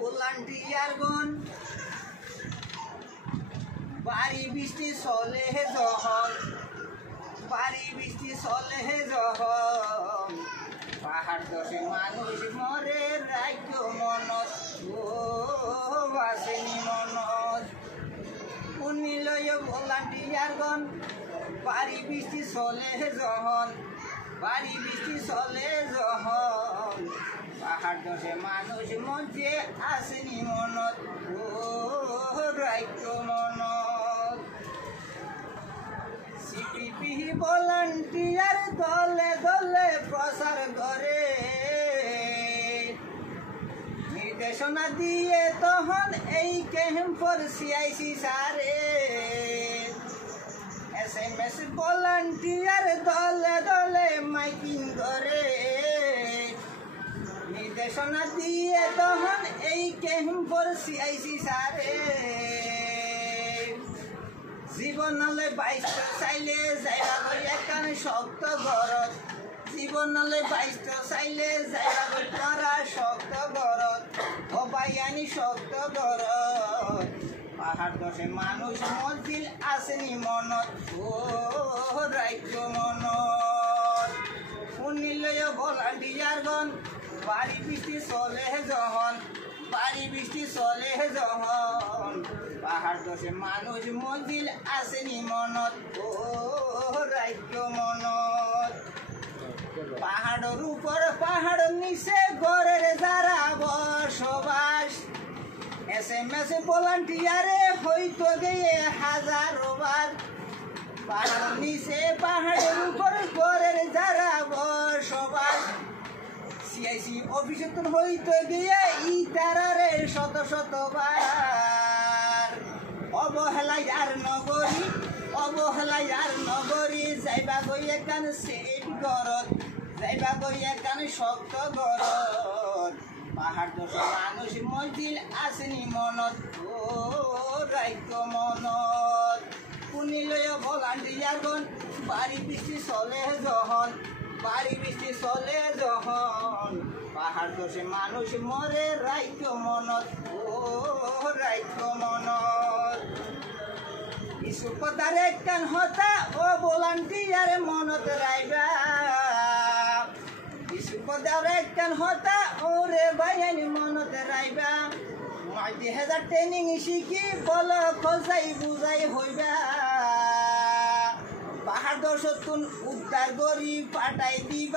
ভলান্টিয়ারগণ বাড়ি বৃষ্টি চলে যখন পাহাড় দশে মানুষ মরে রাজ্য মনত বাসেনি মনত শুনিলয় ভলান্টিয়ারগণ বাড়ি বৃষ্টি চলে যখন পাহাড় দশে মানুষ মধ্যে আসেনি মনত রাজ্য মনত সিপিপি ভলান্টিয়ার দলে দলে প্রচার করে নির্দেশনা দিয়ে তখন এই ক্যাম্পর সিআইসি সারে SMS ভলান্টিয়ার দলে দলে মাইকিং করে নির্দেশনা দিয়ে তখন এই ক্যাম্পর সিআইসি সারে জীবনলে বাইষ্ট চাইলে যাইবা গৈ একান শক্ত ঘরত জীবনলে বাইষ্ট চাইলে যাইবা গৈ তারা শক্ত ঘরত অবায়ানি শক্ত ঘরত পাহাড় দশে মানুষ মজদিল আসেনি মনত রাজ্য মনত শুনিলয় ভলান্টিয়ারগণ বাড়ি বৃষ্টি চলে যখন পাহাড় দশে মানুষ মজদিল আসেনি মনত রাজ্য মনত পাহাড়ের উপর পাহাড় নিচে ঘরের যারা বসবাস SMS ভলান্টিয়ারে হইতো গিয়ে হাজারো বার পাহাড় নিচে পাহাড়ের উপর ঘরের যারা বসবাস সিআইসি অফিসে তো হইতো গিয়ে ইতারারে শত বার অবহেলায় আর নগরী যাইবা গই একান সেট ঘরত যাইবা গই একান শক্ত ঘরত পাহাড় দশে মানুষ মজদিল আসেনি মনত রাজ্য মনত শুনিলয় ভলান্টিয়ারগণ বাড়ি বৃষ্টি চলে যখন পাহাড় দশে মানুষ মরে রাজ্য মনত কিছু কথার একখান হতা ও ভলান্টিয়ার মনত রাইবা ওরে বাইনি মনত রাইবা 2000 ট্রেনিং শিখি বল খোঁজাই বুঝাই হইবা পাহাড় দশতুন উদ্ধার করি পাঠাই দিবা।